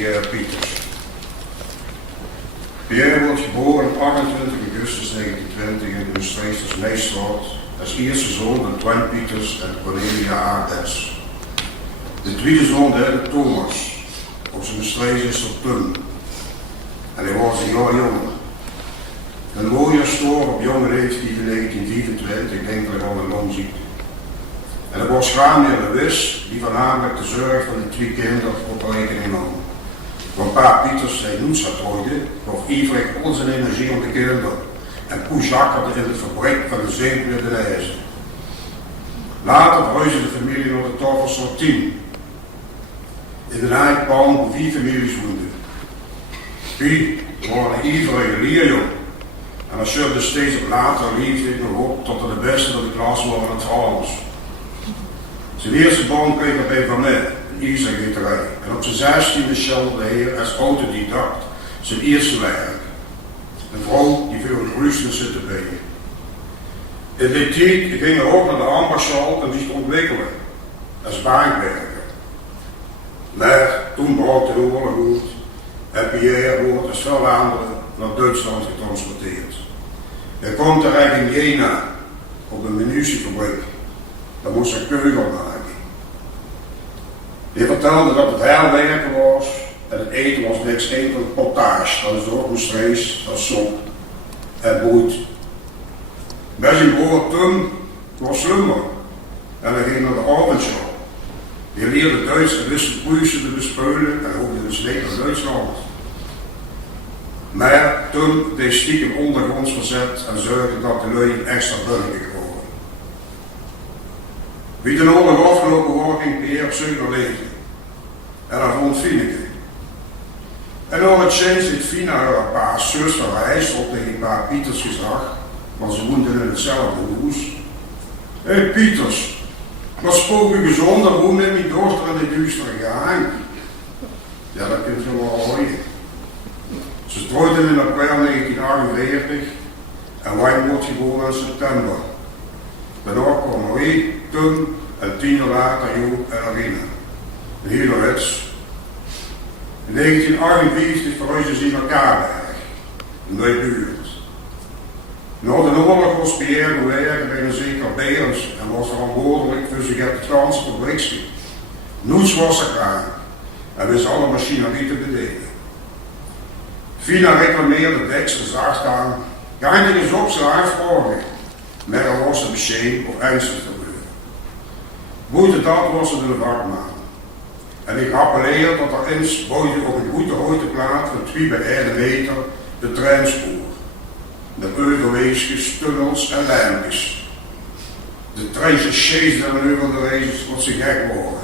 Pierre Pieters. Pierre wordt geboren op 28 augustus 1920 in de Maastrichtse Meestraat als eerste zoon van Twan Pieters en Cornelia Aardes. De tweede zoon heette Thomas, op zijn Maastricht is er Tum. En hij was een jaar jonger. Een mooie stoor op jonge leeftijd in 1924, ik denk dat hij al een longziekte. En er was geen meer bewust die voornamelijk de zorg van de twee kinderen op rekening nam. Want pa Pieters zei niet zat worden, gaf ivrig al zijn energie om de kinderen en poesjakkerde in de fabriek van de Zeenkle de IJzer. Later verhuisde de familie naar de Tafelsort 10. In de eindpalm hoe 4 families woonden. Wie waren een ivrige leerjong. En dat zullen steeds op later liefde nog op tot de beste van de klas waren het Frans. Zijn eerste baan kreeg hij bij Van Met, een IJzergieterij. En op zijn 16e stelde de heer als autodidact zijn eerste werk. Een vrouw die veel in Rusland zit te benen. In die tijd ging hij ook naar de ambassade en die te ontwikkelen als bankwerker. Maar toen brak de oorlog uit en Pierre wordt als veel anderen naar Duitsland getransporteerd. Hij komt terecht in Jena op een munitiefabriek. Daar moest hij keugel maken. Hij vertelde dat het heel werken was en het eten was niks enkel potage, dat is ook een strees, dat sop en boeit. Bij zijn broer Tum was slimmer en hij ging naar de avondschool. Hij leerde Duits en wist de Pruisen te bespeulen en hoefde dus niet naar Duitsland. Maar Tum deed stiekem ondergronds verzet en zorgde dat de lui extra burger geworden. Wie de oorlog afgelopen was, ging Pierre op zoek naar leven. En hij vond Fineke. En al het sinds het Fina haar pa zus verwijst op tegen pa Pieters gezag, want ze woonden in hetzelfde huis. Hé Pieters, wat spook u gezonder woon met mijn dochter in de duistere geheim? Ja, dat kunt je wel horen. Ze trouwden in april 1948 en wij wordt geboren in september. Daarna kwam hij, Tum en 10 jaar later Jo en Arina. Een hele rits. In 1958 verhuisden ze naar Kaarberg, een nieuwe buurt. Na de oorlog was Pierre gaan werken bij een zeker Berens en was verantwoordelijk voor zijn Gert-Frans fabriekschip. Noets was er kraan en wist alle machinerie te bedelen. Fina reclameerde Dexter zacht aan, ga je eens op zijn vragen, maar er was een bescheen of ernstig gebeurd. Boete dat was het in de vakmaan. En ik rappeleer dat er eens buiten op een goede houten plaat van 2 bij 1 meter de treinspoor. Met overweesjes, tunnels en lijmpjes. De treintjes sjeesden over de races tot ze gek worden.